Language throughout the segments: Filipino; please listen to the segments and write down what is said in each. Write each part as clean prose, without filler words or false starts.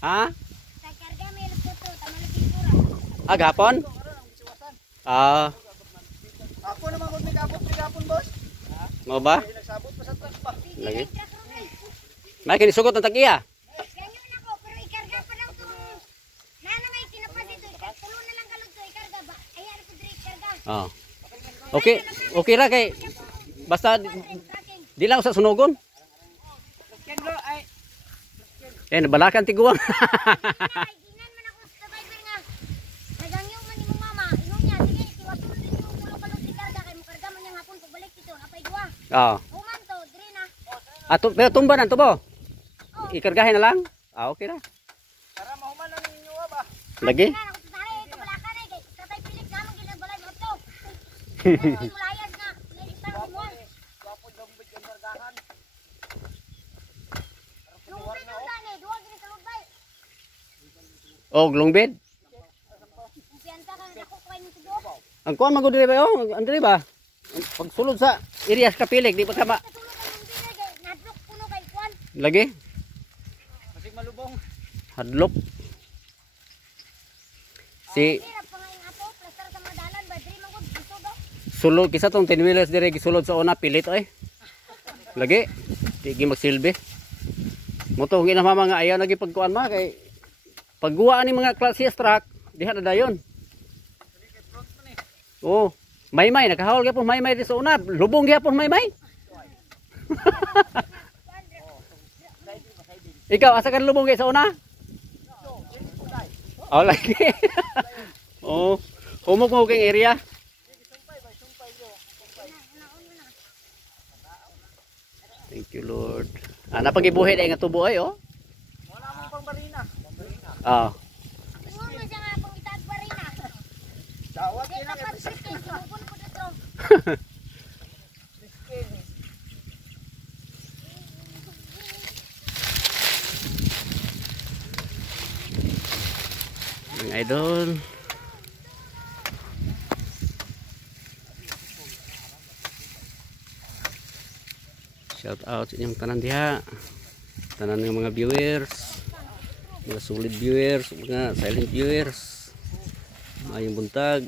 Ha? Sa karga may nagputo, tama na pintura. Gapon? Ako naman kung may kapon boss. Mo ba? Nagsabot pa sa truck pa. Lagi. May kinisugot ang tag-iya. Ganyan ako, pero ikarga pa lang itong... Nana may kinapad dito, tulo na lang kalog to, ikarga ba? Ayan ako dito, ikarga. Oh. Okay, okay ra kay basta di lang sa sunugon. Balakan tiguang. Ginan man ako sa driver nga. Nagangyaw man imong mama, ingon niya sige, tiwason din yung tulo kalog ikarga kay mo karga man yang hapon pagbalik dito, napay duwa. Human to, dire na. Pero tumba na tubo. Ikargahin na lang. Okay ra. Para mahuman ang inyo ba? Lagi. Mulayas nga, isang kumon. Wapo dombit yung kargahan. Lumbid yung dani, duwag rin sa lumbay. Long bed. Kumpiyansa kang nakukuha yung tubo. Ang kuan magud diri ba? Andiri ba? Pagsulod sa areas kapilik di pa ka Natulog ang lumbid kay nadlok puno kay kuan. lagi. Masig malubong. Hadlok. Si Hirap pa nga yung ato, plaster sa madalan ba? Diri man gud gusto do. sulod kisa tong 10 wheelers dire gisulod sa una pilit oy. Lagi. Di gi magsilbi. Moto nga mama nga ayaw nagi pagkuan ma kay pagguwa ni mga klase truck diha na dayon. Oh, may nakahawal gyapon may di sa una, lubong gyapon may. Ikaw asa kan lubong gyud sa una? Oh, lagi. Oh, humok mo kang area. Thank you Lord. Napagibuhi na nga tubo ay oh. Wala mo pang barina. Ingon mo siya nga pang itaag pa rin ah. Dawat Di yun ka ang pag-scripting, sinubon ko dito. Mga idol. Shout out sa inyong tanan diha. Tanan ng mga viewers. Mga solid viewers, mga silent viewers. Mayong buntag.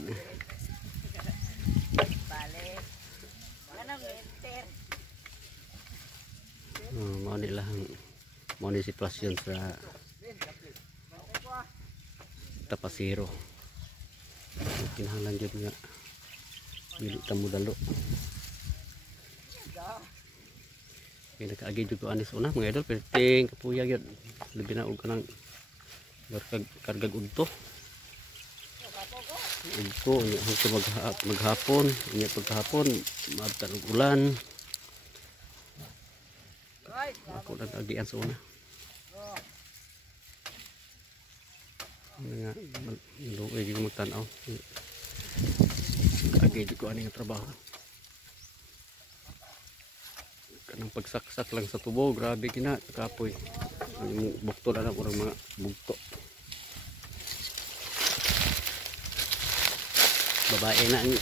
Mao nila mo ni sitwasyon sa Tapasiro. Kinahanglan jud nga dili ta mo dalo. Kaya nakaagi jud ko anis una mga idol perting kapuya gyud. Labi na og kanang kargag udto. Udto nya hangtod maghapon, nya pagkahapon maabtan og ulan. Ako nag-agian sa una. Nga luoy gyud magtan-aw. Agi jud ko ani nga trabaho. Kanang pagsaksak lang sa tubo, grabe kina kapoy. Ang bukto na lang kurang mga bugto. Babae na ang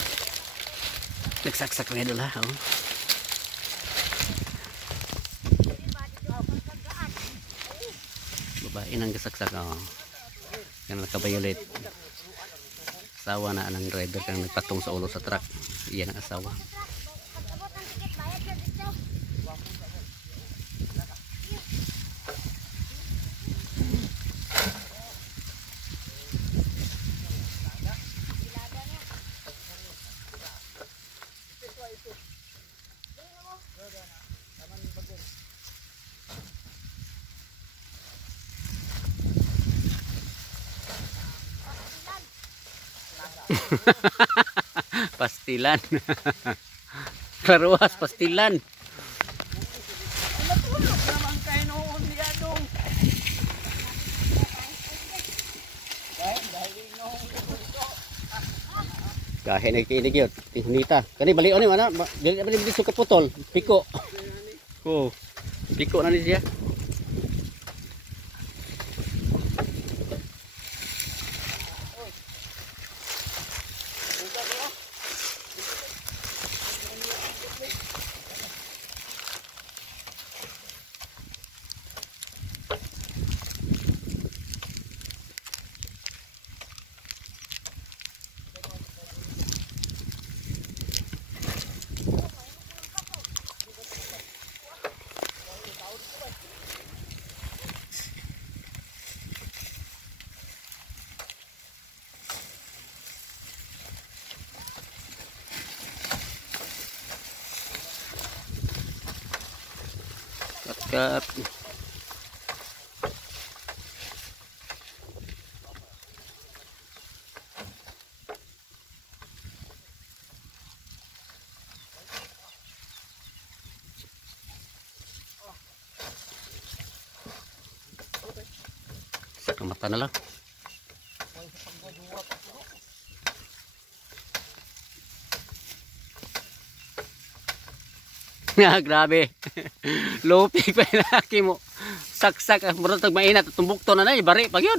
nagsaksak nga dula, oh. Babae nang gasaksak, oh. Kanang nakabayolate. Asawa na ang driver kang nagpatong sa ulo sa truck. Iyan ang asawa. Pag-abot ng ticket, bayad ka dito. Pastilan. Karuas pastilan. Natulog naman kayo noon niya dong. Kahit nagkinig yun. Tinita. Kani balion ni mana? Dili na bali suka putol. Piko. Ko. Piko na ni siya. dagat. Sa kamata na lang. Grabe. Lupig pa yung laki mo. Saksak. Murag tag mainat. Tumbuk to na na. Bari pag yun.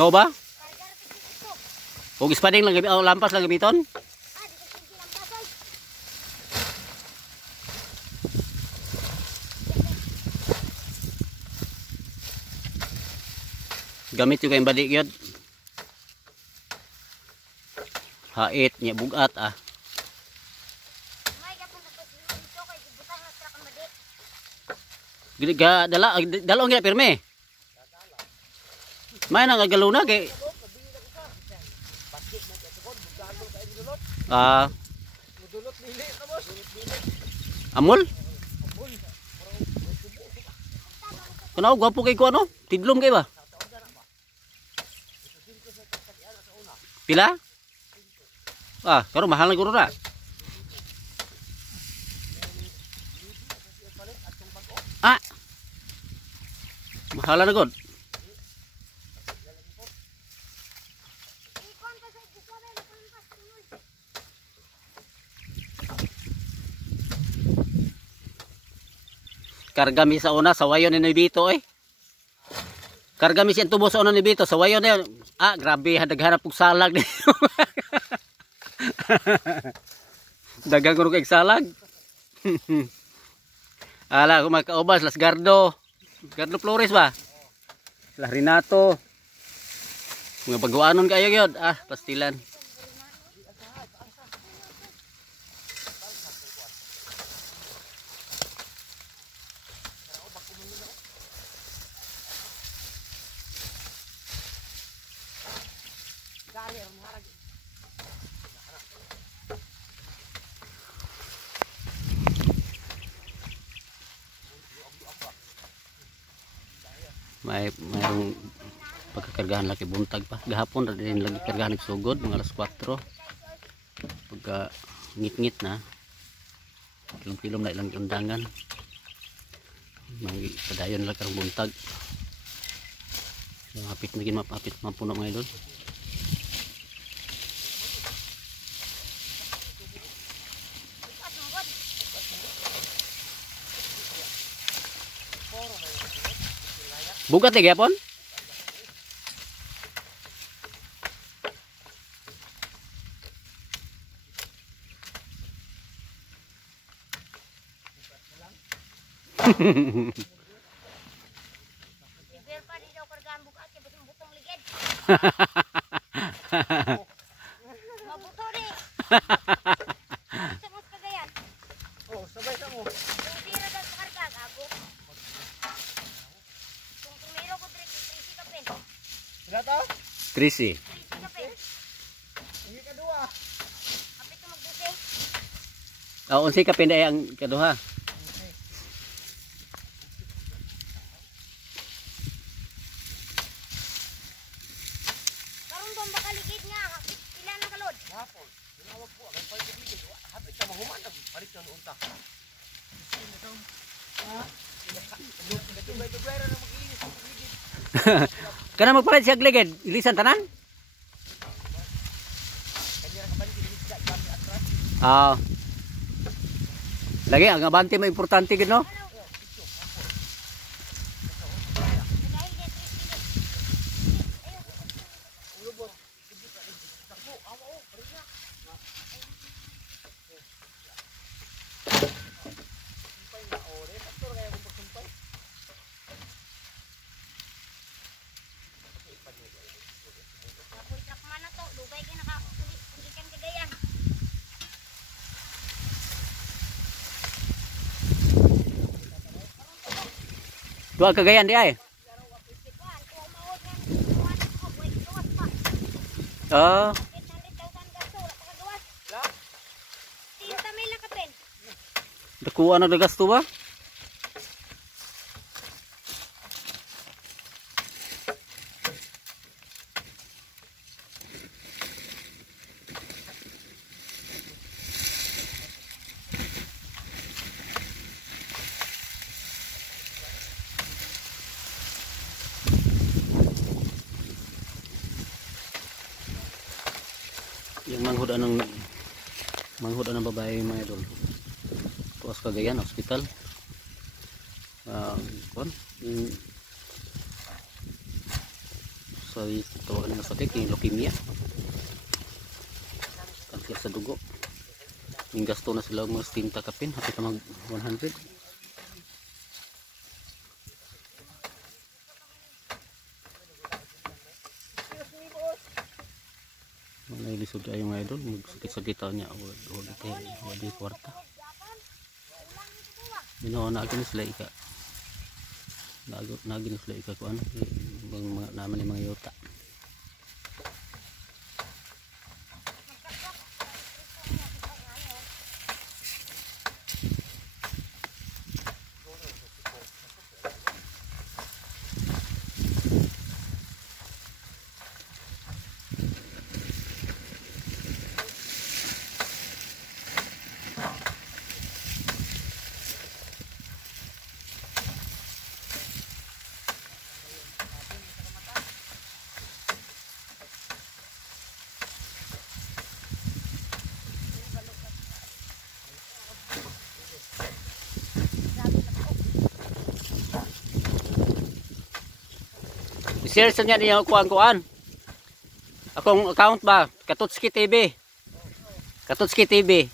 Mau ba? Huwag ispading lang. Lampas lang gamiton. Gamit yung kayong balik yun. Hait niya bugat ah. Dalawang gila pirme. May nang agalaw na kay amol? Kunaw gwapo kay ko ano? Tidlom kay ba? Pila? Karo mahal na guro na. Mahal na gud. Karga mi sa una sa wayon ni Bito eh. Karga mi siyang tubo sa una ni Bito sa wayon na yun. Grabe daghanap og salag dito. Dagang ko kay salag. Ala ko makaubas Las Gardo. Gardo Flores ba? Las Renato. Mga pagawaanon kayo gyud. Pastilan. Mayroong pagkakargahan laki buntag pa. Gahapon rin lagi kargahan nagsugod mga alas 4. Pagka ngit-ngit na. Kilom-kilom na ilang undangan. May padayon lang karong buntag. So, hapit na mapapit mapuno mga idol. Bugat lagi yapon? Mabuto di. Samos kagayan. Sabay ka mo. Tira dal sa karga gago. Kung tumiro ko direct 3 ka pen. Sila to? 3 ka pen. Hindi ka duwa. Kapit ko magbusi. Unsi ka pinday ang kaduha. Karon bang bakaligid nga pila na kalod. Hapon. Tinawag po ang pagkaligid. Hapit ka mahuman balik ka noon ta. Dugay-dugay ra maglinis ang paligid. Kana magpalit siya gligid, ilisan tanan? Lagi ang abante mo importante gid no? Dua Cagayan di ay. Ah, 800,000 gasto, wala pa kagawas. Tinta may lang kapin. dakuha na gasto ba? Yung manghud anong babae mga idol. Tuwas Cagayan Hospital. Kon so ito ang sakit yung leukemia. Kanser sa dugo. Yung gasto na sila mga tinta kapin, hapit na mag 100. May lisod kayo mga idol, magsakit-sakit niya, huwag di kwarta. Binawa na akin sila ika. Nagin sila ika ko ano, naman yung mga yuta. Share sa niya niya kuan. Akong account ba? Katutski TV. Katutski TV.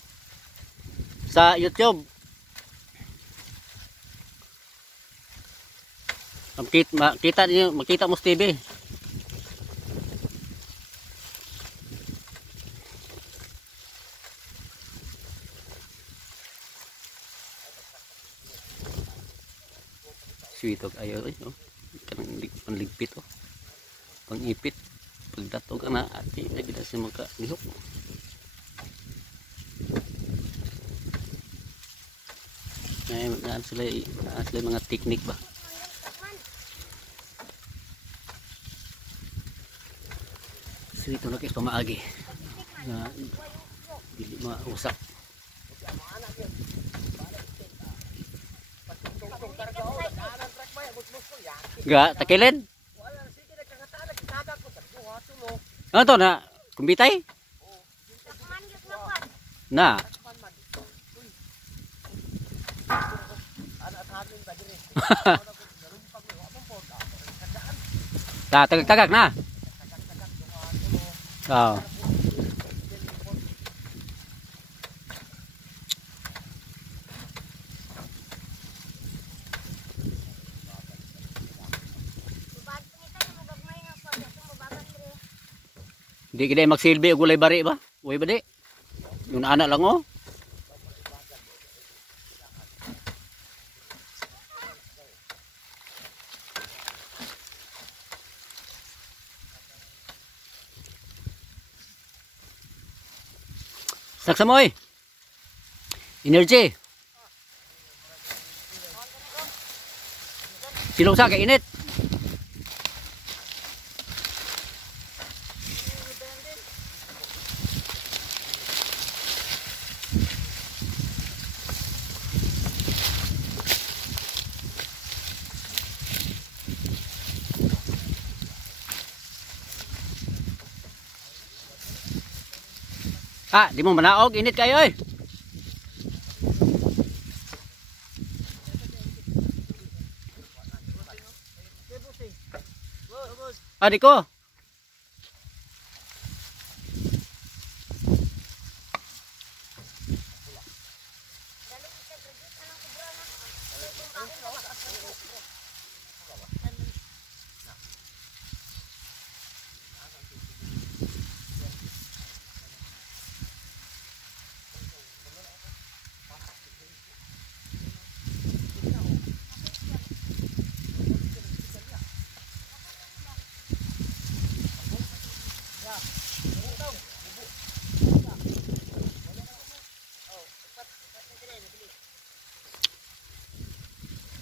Sa YouTube. Makita mo sa TV. Sweet og ayo no. Kanang panligpit oh. Pangipit. Pagdatog na ati lagi na siya makalihok. Sila mga teknik ba? So ito na kayo pamaagi na dili mausak. Ga takilid? Ano to na? Kumbitay? Na. Tagak na. Oh. Di kita magsilbi og gulay bari ba? Uy ba di? Yung anak lang oh. Saksamoy. Energy. Silong sa kay init. Ah, di mo manaog, init kayo eh. Ah, di ko.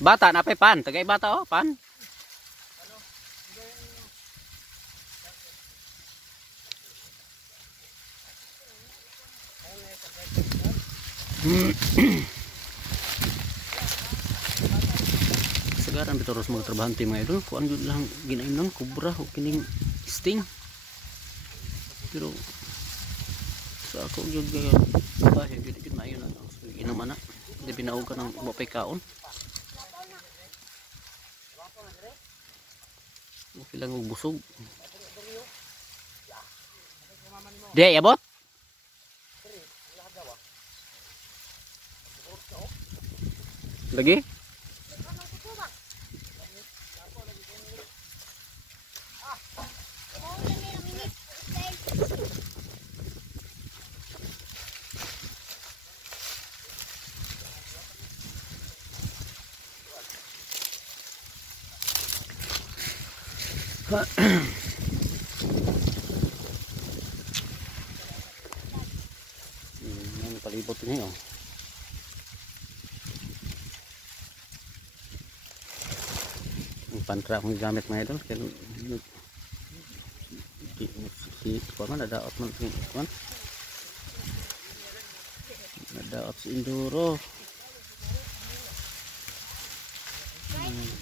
Bata napay pan, tagay bata oh, pan. Sekarang bitaw ros mga trabahante mga idol, kuan jud lang ginainom kubra o kining sting. Pero sa ako jud kaya bahay jud gid maayo na inom ana. Di binaog ka ng mapay kaon. Okay lang og busog. Di abot. Lagi? Ano palibot niyo? Pantra akong gamit mga idol kaya si kuwan nadaot man kuwan nadaot si enduro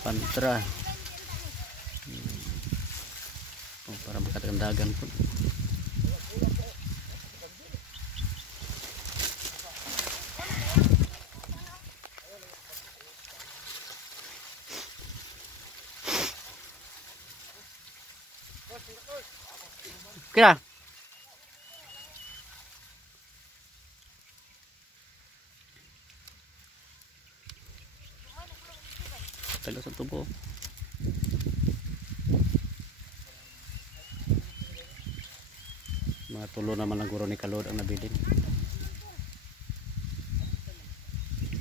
pantra para makadagandagan po. Kira. Tagal sa tubo. Mga tulo naman ang guro ni Kalod ang nabilin.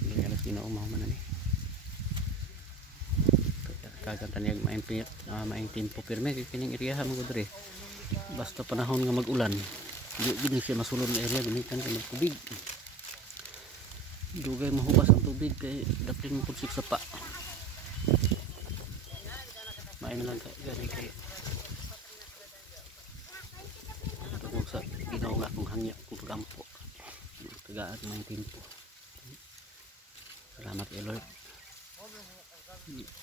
Hindi alas ginoong mahuman na ni. Kaganta niya maing tempo pirme kining area ha mga dre. Basta panahon nga mag-ulan di gini siya masulod na area gamitan ka ng tubig dugay mahubas ang tubig kay daplin mo punsik sa pa main lang ka gani kay tugog sa ginawa nga kung hangya kung pagampo tagaan ng tempo. Salamat kay Lord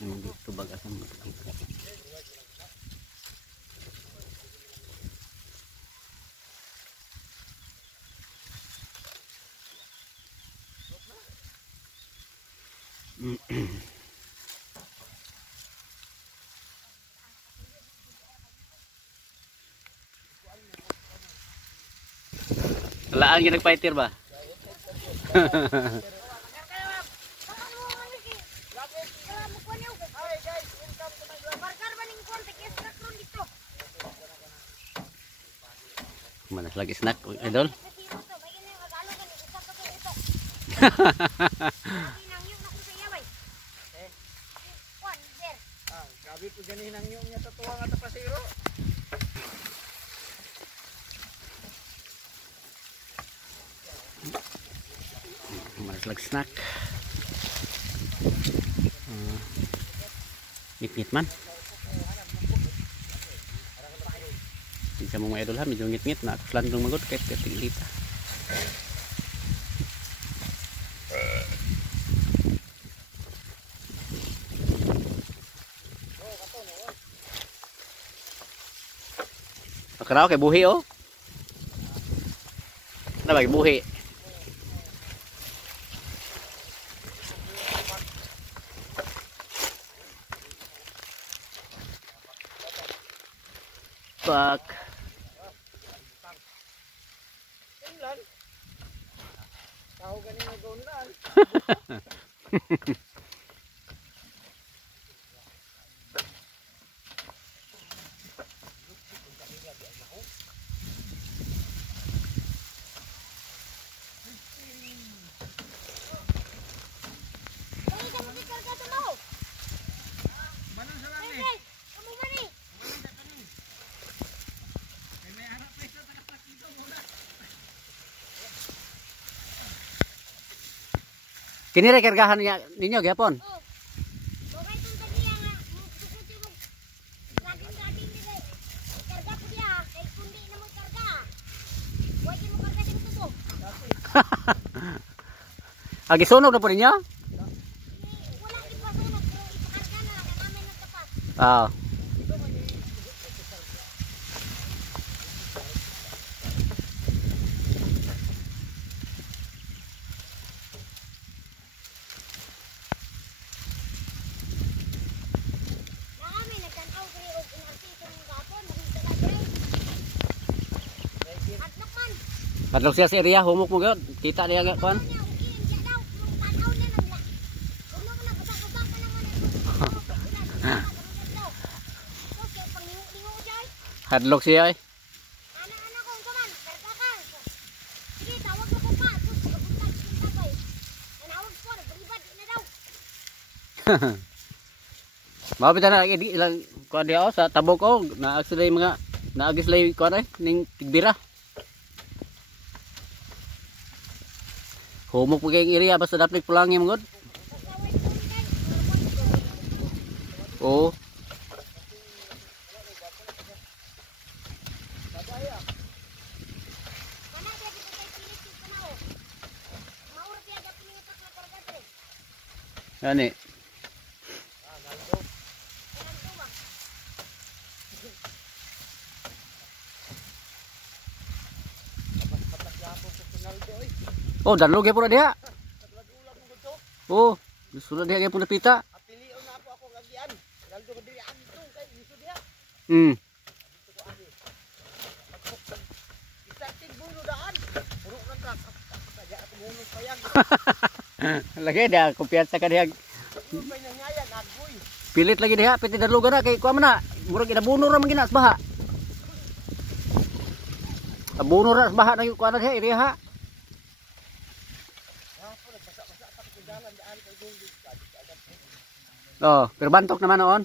hindi tubag asang magpagampo. Laan yung nagfighter ba? Manas lagi snack, idol. Gabi po ganin ang yung niya sa tuwang at pasiro. Manas lagi snack. Ngit-ngit man. Bisa mo mga idol ha, medyo ngit-ngit na ako slandong magod kahit katilita. Karaw kay buhi oh. Na bagi buhi. Pak. Tao ganin na gawin. Kini rekargahan niya ninyo gyapon. Agi sunog na po ninyo? Wala ipasunog pero ipakarga na lang namin nagtapat. Ah. Namin nagtanaw kay og inartista ng gapon, nagdala dre. Adlok man. Kadlok siya sa area, humok mo gyud. Kita niya ga kuan. Niya okay, siya daw, yung tanaw niya nang la. Kuno mo na basa-basa ka naman ito. So kay panglingo-lingo jay. Hadlok siya ay. Anak-anak ko kaman, perka ka. Sige, tawag ko pa. Sus, pagkabuntag kita pa eh. Nanawag po, nagribad na daw. Mapita na ilang kuan dia sa tabok ko, na-accident mga naagis lay kuan ay ning tigbira. Humok po kayong area basta dapat pulangi mo god. Oo. Gani. Oh, danlog ya pura dia. Oh, sudah dia pun pita. Apilion na ako akong agian. Naldo ko diri adto kay isu dia. Isartig bulo daan. Puro na truck. Kaya ako munong payag. Lagi dia kumpiyansa ka dia. Pay nangayag agoy. Pilit lagi dia, piti danlog na kay kuha man na. Murag inabuno ra man gina sa baha. Abuno ra sa baha na yung kuha na dia area ha. Oh, pero bantok naman noon.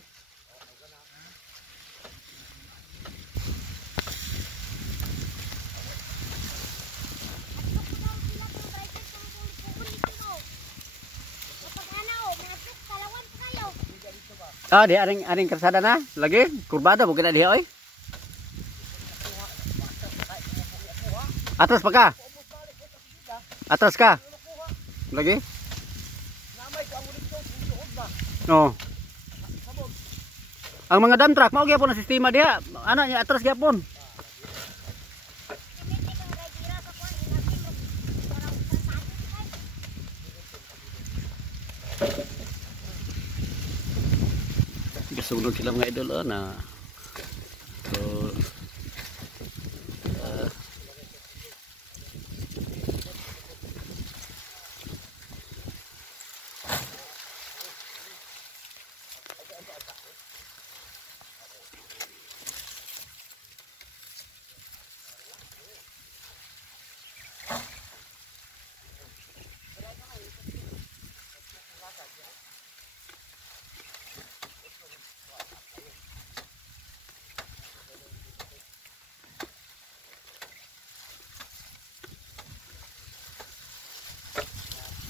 Ah, di aring kalsada na. Lagi kurbada bukan dia oi. Atras pa ka? Atras ka? Lagi? Oh. Ang mga dump truck mao gyapon ang sistema diha. Ana nya atras gyapon. Gasunod sila mga idol na. So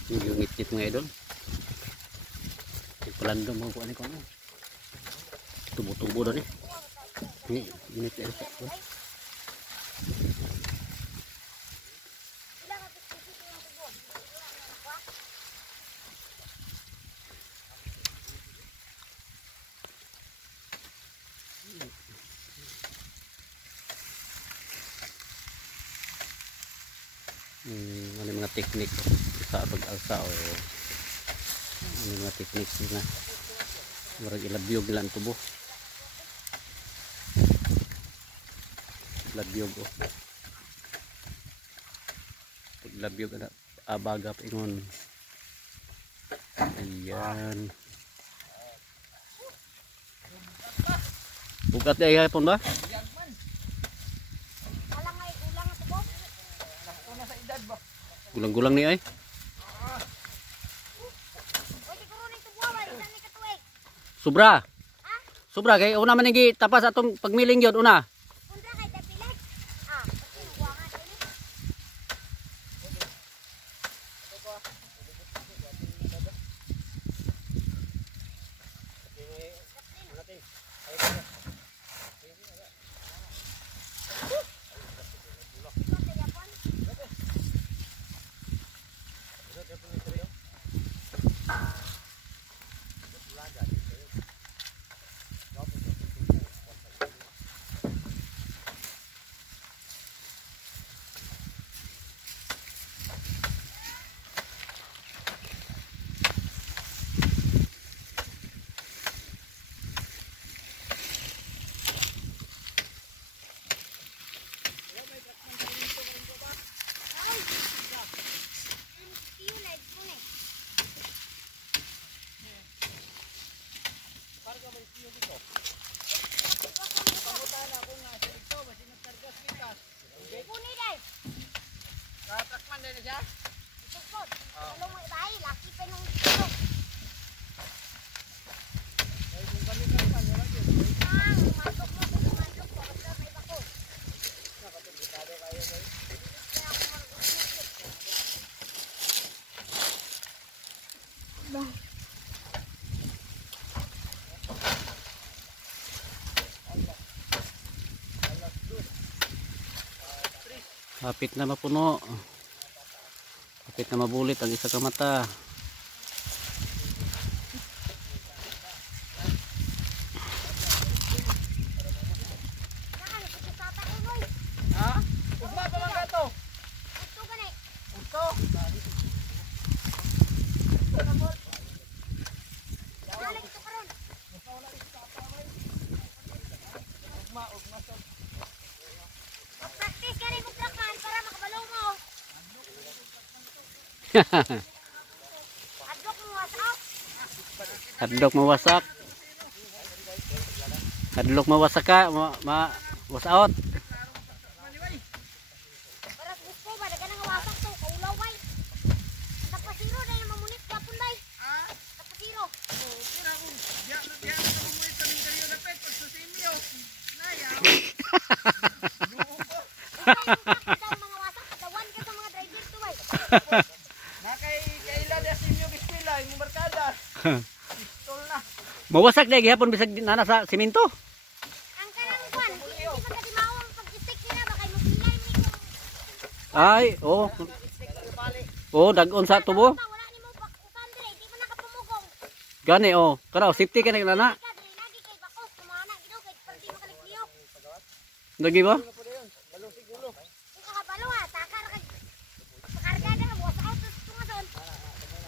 yung ngit-ngit mga idol. Palando mo ko ano ko ano. Tubo-tubo doon eh. Ini ano mga teknik sa pag-alsa o ano mga teknik na murag ilabyog nila ang tubo, ilabyog o ilabyog na abaga pa ingon. Ayan bukat na ihapon ba? Gulang-gulang ni ay. Sobra. Sobra kay una man gi tapas atong pagmiling gyud una. na siya? Sugpod. Kalong mo ibahay, laki pa nung tulog. Ay, kung kami pa, wala yun. Mantok mo ko, mantok ko. Basta may bakod. Nakatubitado kayo guys. Kaya ako mag-usip. Hapit na mapuno. Hapit na mabulit ang isa ka mata. Ha? Ugma pa man gato. Ito ganay. Unto. Wala ito karon. Ugma sa. Mag-practice ka rin maglakan para makabalo mo. Adlok mo wasak. Hadlok mawasak. Hadlok mawasak ka, wasaot. Para gusto ba daga nang wasak to kaulaw bay. Tapasiro na yung mamunit kapon bay. Tapasiro. Mga wasak kadawan ka sa mga driver to bay. Nakay kailan ya sinyo biskwela imong barkada. Pistol na. Mawasak na gihapon bisag nana sa simento. Ang kanang kwan, hindi pa kadimaw ang pag-stick nila baka mapilay mo nito. Ay, oh. Oh, dagon sa tubo. Wala ni mo usan dire, di man nakapumugong. Gani oh. Karaw safety ka na nana. Ka dire lagi kay bakos kumana gidaw kay perdi mo kaligyo. Lagi ba? Kung kakabalo ha, takar kay pakarga na buwas out sa tungason.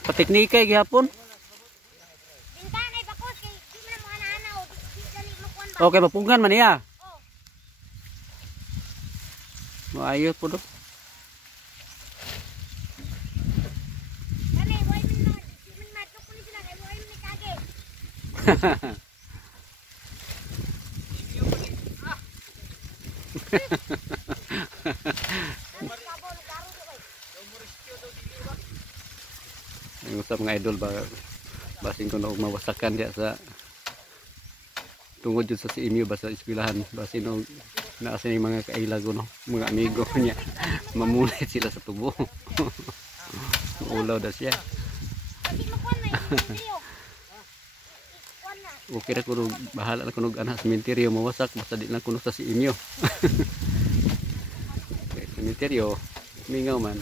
Pateknika gihapon. Bintan ay bakos kay di man mo ana-ana o di dali mo kwan ba. Okay, mapungan man niya. Oh. Maayo po do. Kani way min na di man matok ko ni sila kay way min kage. Sabo na daro do bay. Ang usap mga idol ba basin ko na og mawasakan diya sa tungod jud sa si Emil basta eskwelahan basin og naa sa mga kailago no mga amigo niya mamulit sila sa tubo. Ulaw da siya. Di mo kwan may video. Kwan na. Okay ra kuno bahala na kuno ana sa sementeryo mawasak basta di na kuno sa si Emil. Okay, sementeryo mingaw man.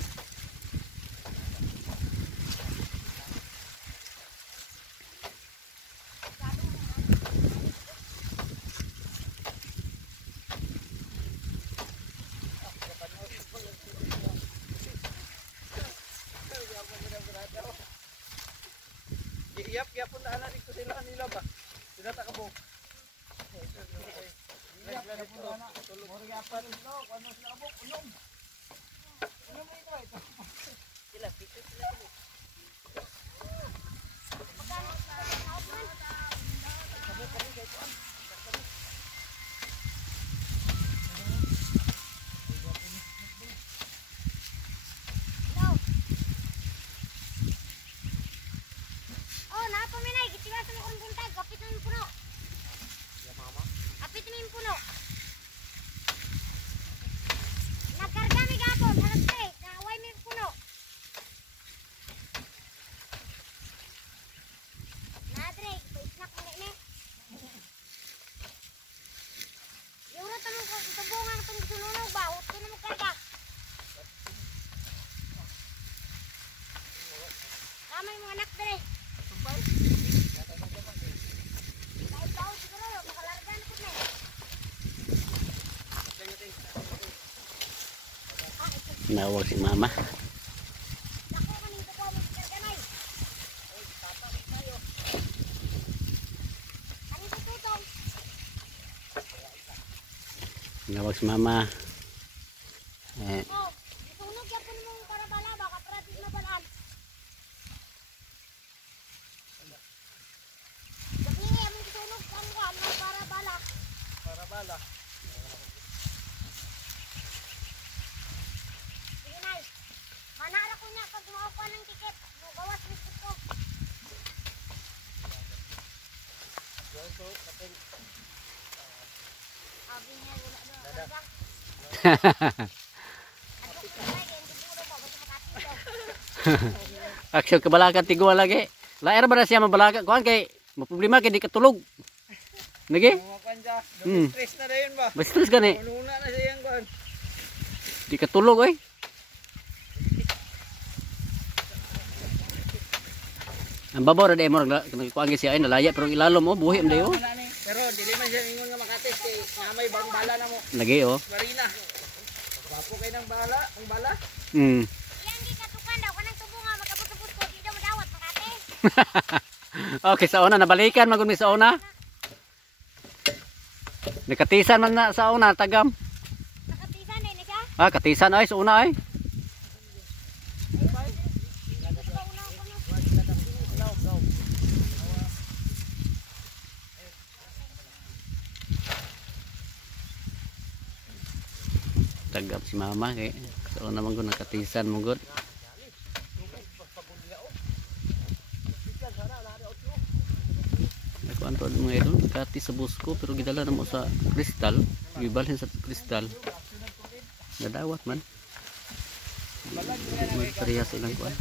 Iyap gyapon na ana dito sila nila ba. Sila ta kabo. Iyap gyapon na ana tulog mo gyapon no kuno sila kabo unom. Unom ito ito. Sila pito sila. Oh, napaminay gitiwasan mo kung buntag kapit ng puno. Ya mama. Kapit ng puno. Nagkarga mi gapon, alas 3, na way mi puno. Nadre, snack mo ni. Yung ra tanong ko tubungan tong sununog ba, hut ko na mo karga. Kamay mga anak dire. Kahit tao siguro, makalargan ko na. Nawag si mama. Dako kaning ko mo karganay. Ano sa tutong? Nawag si mama. Oh, isunog yapon mo para bala ba kaparatis na balaan. Dapili among isunog ang kuan para bala. Para bala. Sige nay. Mana pag makakuha ng tiket. Bawas ng ko. Sabi niya, wala na. Dadak. Aksyon kabalakan tigwa lagi. Laer ba na siya mabalakan? Kuhan kay problema kay di katulog. Lagi? Kuan siya. Hmm. Stress na dayon ba? Mas stress gani. Una na siya yang kuan. Di katulog oy. Ang babaw ra day mo kuan siya ay nalaya pero ilalom mo buhi am dayo. Pero dili man siya ingon nga makates kay namay bang bala na mo. Lagi oh. Marina. Bapo kay nang bala, ang bala. Hmm. Yang di katukan daw kanang tubo nga magkaput-put ko di daw madawat makate. Okay, sa una nabalikan magud mi sa una. Nakatisan man na sa una tagam. Nakatisan din siya. Ah, katisan ay sa una ay. Tagap si mama kay sa una man gud nakatisan mo gud. Ako anto mga idol, kati sa busko pero gidala na mo sa kristal, gibalhin sa kristal. Nadawat man. May parehas ilang kuan.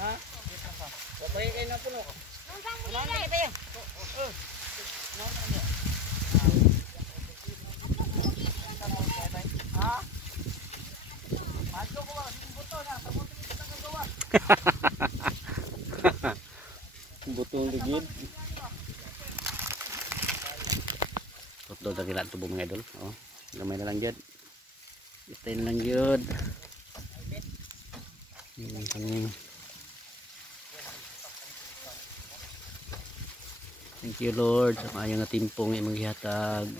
Ha? Papay kay na puno. Nung mo ni tayo. Ha? Maso ko ba buto na, sa buto kita nang gawa. Butong ligid. Tutol na nila tubo mga idol. Oh, gamay na lang jud. Stay lang jud. Thank you Lord sa maayo nga timpong imong gihatag.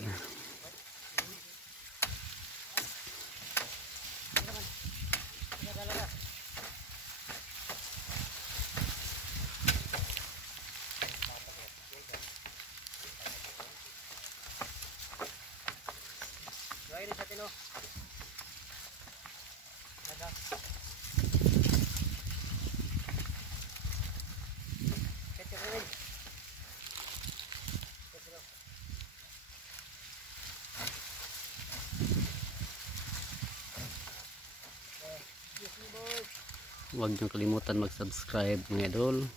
Gawin sa tino. Nada. Kete ko rin. Huwag niyong kalimutan mag-subscribe mga idol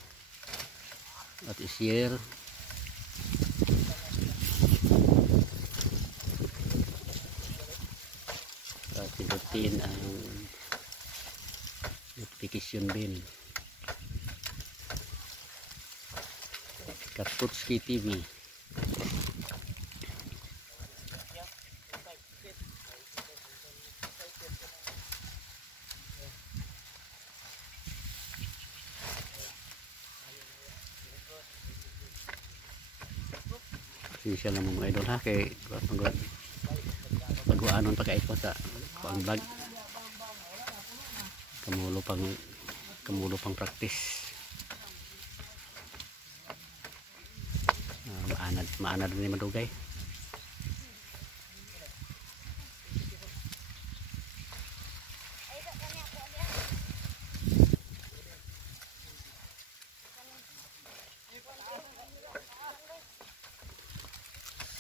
at i-share. At pindutin ang notification bell. Katutski TV. Siya lang mga idol ha kay pag-uanon pagkait ko sa pang vlog kamulo pang practice. Maanad ni madugay.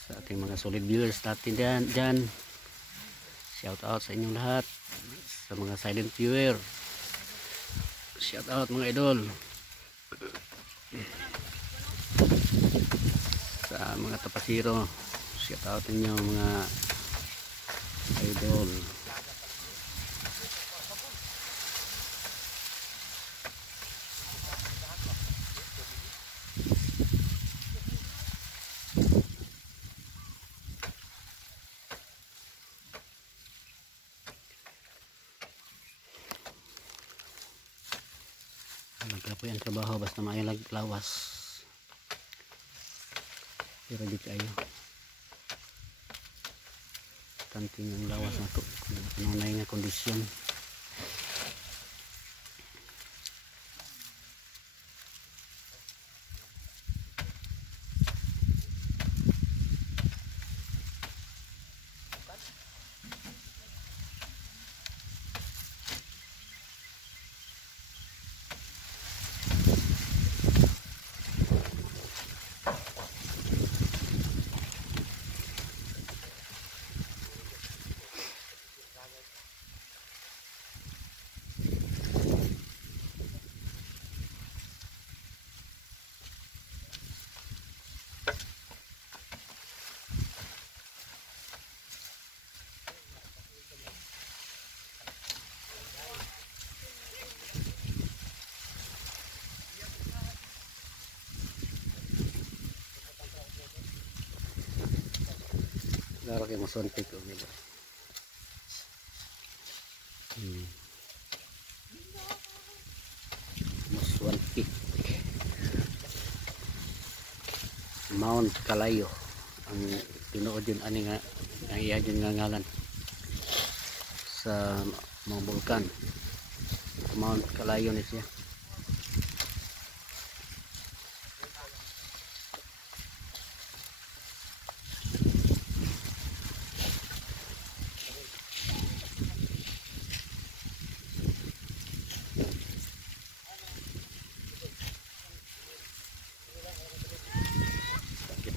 Sa ating mga solid viewers natin dyan, shout out sa inyong lahat, sa mga silent viewer, shout out mga idol, sa mga tapasiro, shout out ninyo mga idol. Nagkapoy ang trabaho basta maayo lawas. Pero di kayo. Tanting ang lawas na to. Ano na yung kondisyon. Laro kayo masuntik o nila. Muswantik. Mount Kalayo. Ang tinuod yun ani nga ang iya yun nga ngalan sa mga bulkan. Mount Kalayo ni siya.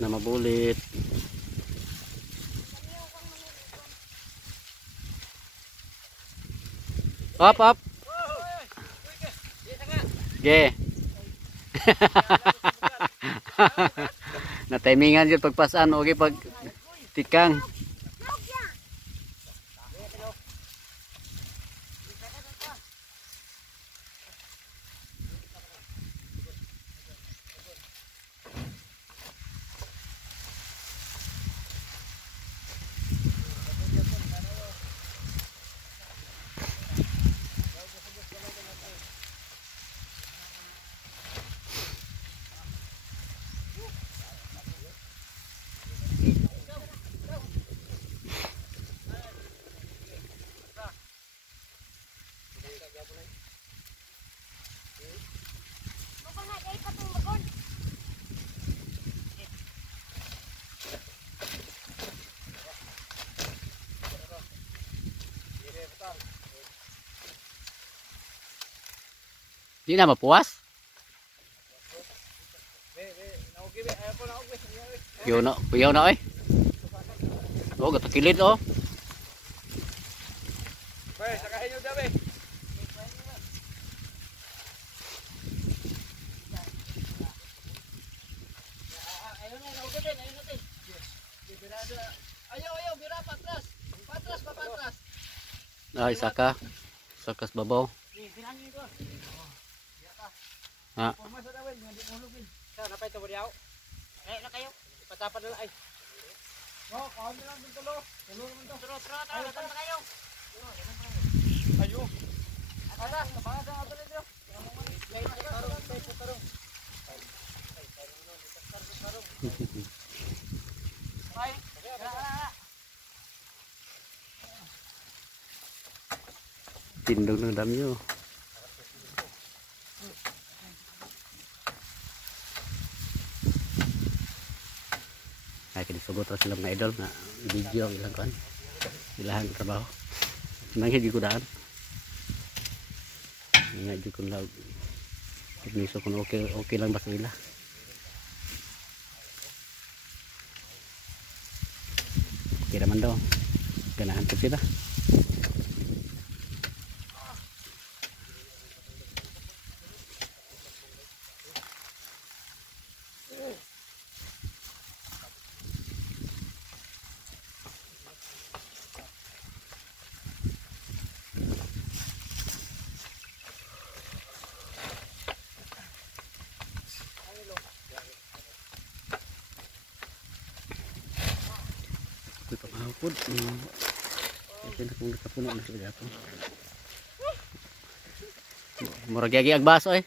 Na mabulit. Up. Ge. Na timingan yung pagpasaan mo, okay, pag tikang. Di na mapuwas? Kuyaw na eh. Oh, gatakilid oh. Bay, sakahin nyo daw eh. Ayun na, naugabin, ayun natin. Ayaw, bira, patras. Patras. Ay, sakas babaw. Ha. Pumasa daw eh, hindi mo hulugin. Saan, napay ito mo diyaw? Na kayo. Ipatapan na lang ay. No, kawan na lang din tulo. Tulo naman to. Turo, latan na kayo. Ayo. Patras, nabangan sa ato nito. Tarong. Ay, Tindog ng damyo. Ay, kinisugot na sila mga idol na video ang ilang kan. Ilahan ng trabaho. Nanghid ko daan. Nanghid ko lang. Pagniso kung okay lang ba sa ila. Okay naman daw. Ganahan ko sila. Pamahapod. Ito na kung nakapuno na sila dito. Murag yagi agbaso eh.